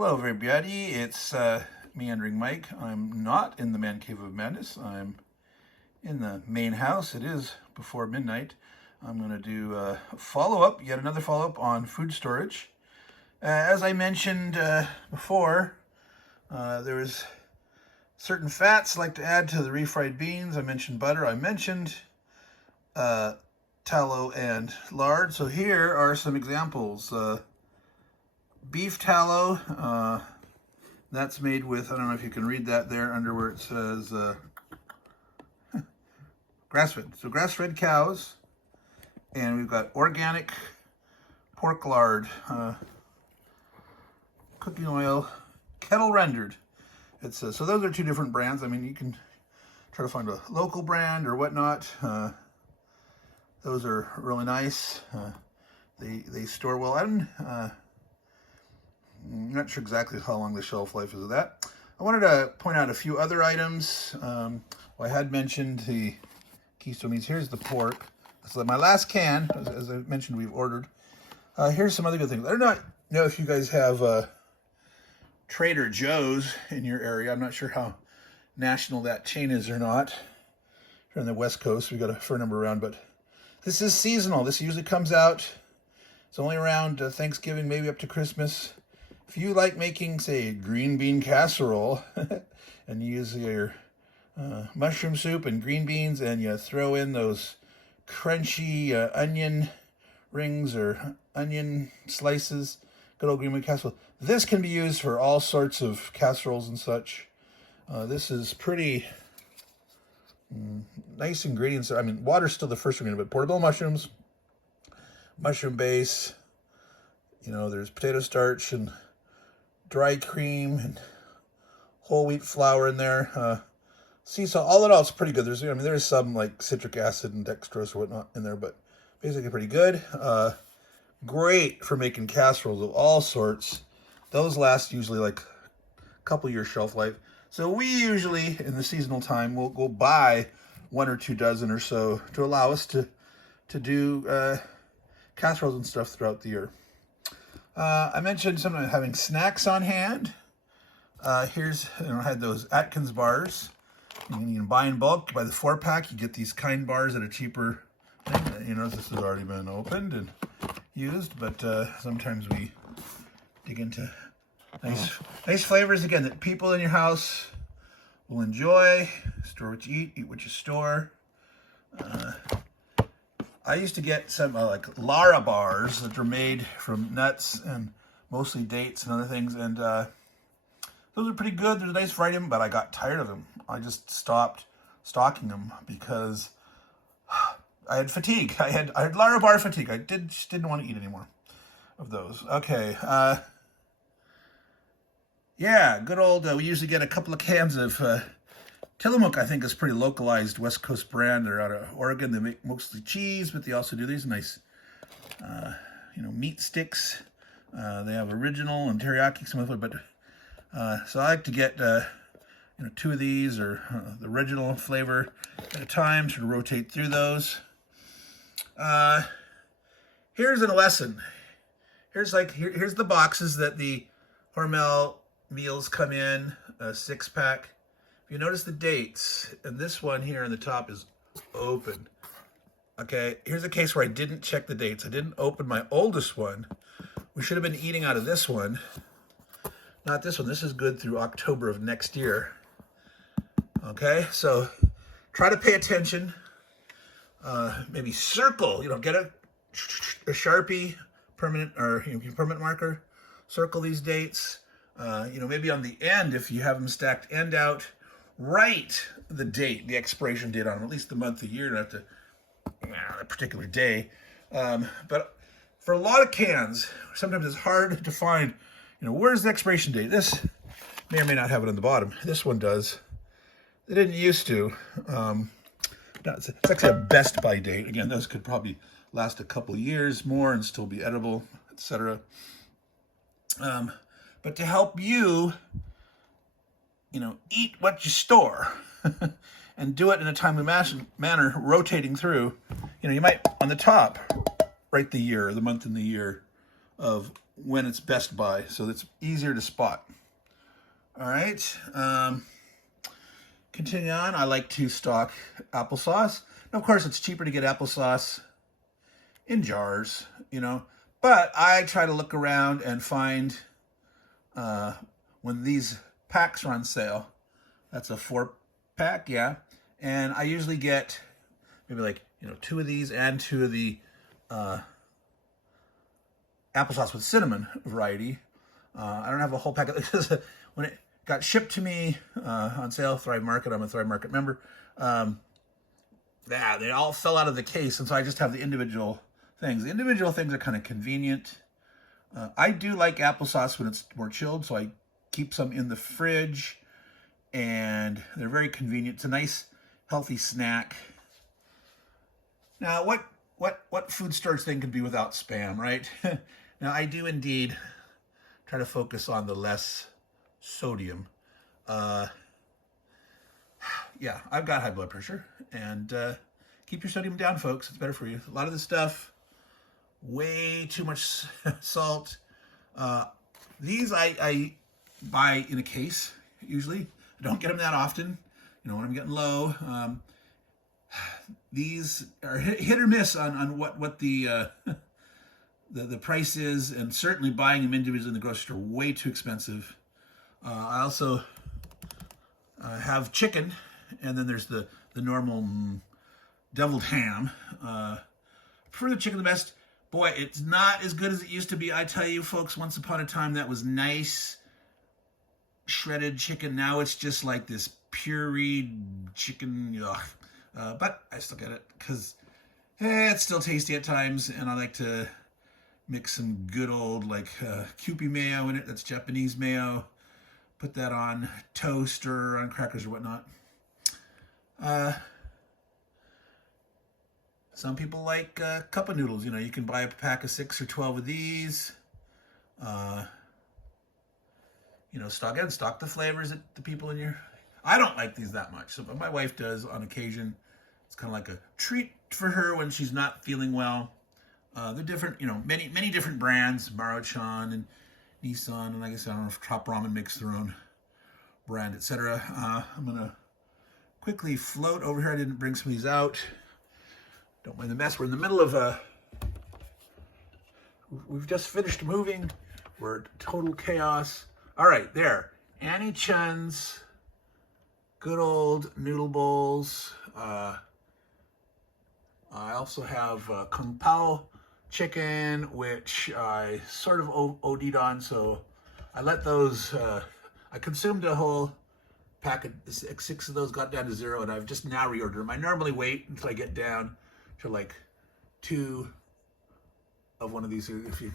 Hello everybody, it's Meandering Mike. I'm not in the man cave of madness. I'm in the main house. It is before midnight. I'm going to do a follow-up, yet another follow-up on food storage. As I mentioned before, there is certain fats I like to add to the refried beans. I mentioned butter. I mentioned tallow and lard. So here are some examples. Beef tallow, that's made with, I don't know if you can read that there under where it says grass-fed. So grass-fed cows, and we've got organic pork lard, cooking oil, kettle rendered. It's so those are two different brands. I mean, you can try to find a local brand or whatnot. Those are really nice. They store well. I'm not sure exactly how long the shelf life is of that. I wanted to point out a few other items. I had mentioned the Keystone Meats. Here's the pork. So my last can, as I mentioned, we've ordered. Here's some other good things. I don't know if you guys have Trader Joe's in your area. I'm not sure how national that chain is or not. Here on the West Coast, we got a fair number around, but this is seasonal. This usually comes out. It's only around Thanksgiving, maybe up to Christmas. If you like making, say, green bean casserole and you use your mushroom soup and green beans and you throw in those crunchy onion rings or onion slices, good old green bean casserole, this can be used for all sorts of casseroles and such. This is pretty nice ingredients. I mean, water's still the first ingredient, but portobello mushrooms, mushroom base, there's potato starch and dry cream and whole wheat flour in there. Sea salt, all in all, it's pretty good. There's some like citric acid and dextrose or whatnot in there, but basically pretty good. Great for making casseroles of all sorts. Those last usually like a couple years shelf life. So we usually, in the seasonal time, we'll go buy 1 or 2 dozen or so to allow us to do casseroles and stuff throughout the year. I mentioned something about having snacks on hand. I had those Atkins bars. You can buy in bulk, buy the 4-pack. You get these kind bars at a cheaper thing. This has already been opened and used, but sometimes we dig into nice flavors, again, that people in your house will enjoy. Store what you eat what you store. I used to get some like Lara bars that are made from nuts and mostly dates and other things, and those are pretty good. There's a nice variety of them, but I got tired of them. I just stopped stocking them because I had fatigue. I had Lara bar fatigue. I just didn't want to eat anymore of those. Okay. Yeah, good old. We usually get a couple of cans of Tillamook. I think is pretty localized West Coast brand. They're out of Oregon. They make mostly cheese, but they also do these nice, meat sticks. They have original and teriyaki, some of it, but so I like to get 2 of these or the original flavor at a time, sort of rotate through those. Here's a lesson. Here's the boxes that the Hormel meals come in, a 6-pack. If you notice the dates, and this one here on the top is open. Okay, here's a case where I didn't check the dates. I didn't open my oldest one. We should have been eating out of this one, not this one. This is good through October of next year. Okay, so try to pay attention. Maybe circle, get a Sharpie permanent or permanent marker. Circle these dates. Maybe on the end, if you have them stacked end out, write the date, the expiration date on them, at least the month, the year, not a particular day. But for a lot of cans, sometimes it's hard to find, where's the expiration date? This may or may not have it on the bottom. This one does. They didn't used to. It's actually a best by date. Again, those could probably last a couple years more and still be edible, etc. But to help you, eat what you store and do it in a timely manner, rotating through, you might on the top write the year, the month and the year of when it's Best Buy, so it's easier to spot. All right. Continue on. I like to stock applesauce. Now, of course, it's cheaper to get applesauce in jars, you know, but I try to look around and find when these packs are on sale. That's a 4-pack, yeah. And I usually get maybe like, you know, 2 of these and 2 of the applesauce with cinnamon variety. I don't have a whole pack of when it got shipped to me on sale, Thrive Market. I'm a Thrive Market member. Yeah, they all fell out of the case, and so I just have the individual things. The individual things are kind of convenient. I do like applesauce when it's more chilled, so I keep some in the fridge, and they're very convenient. It's a nice, healthy snack. Now, what food storage thing could be without Spam, right? Now, I do indeed try to focus on the less sodium. Yeah, I've got high blood pressure, and keep your sodium down, folks. It's better for you. A lot of this stuff, way too much salt. These I buy in a case, usually. I don't get them that often, you know, when I'm getting low. These are hit or miss on what the price is, and certainly buying them individually in the grocery store, way too expensive. I also have chicken, and then there's the normal deviled ham. Prefer the chicken the best. Boy, it's not as good as it used to be. I tell you, folks, once upon a time that was nice shredded chicken. Now it's just like this pureed chicken. But I still get it because it's still tasty at times, and I like to mix some good old like Kewpie mayo in it. That's Japanese mayo. Put that on toast or on crackers or whatnot. Some people like cup of noodles. You know, you can buy a pack of 6 or 12 of these. You know, stock the flavors that the people in your... I don't like these that much, so, but my wife does on occasion. It's kind of like a treat for her when she's not feeling well. They're different, you know, many different brands, Maruchan and Nissan, and I guess I don't know if Top Ramen makes their own brand, etc. I'm gonna quickly float over here. I didn't bring some of these out. Don't mind the mess. We're in the middle of we've just finished moving. We're at total chaos. All right, there. Annie Chen's good old noodle bowls. I also have Kung Pao chicken, which I sort of OD'd on, so I let those, I consumed a whole pack of 6 of those, got down to 0, and I've just now reordered them. I normally wait until I get down to like 2 of one of these. If you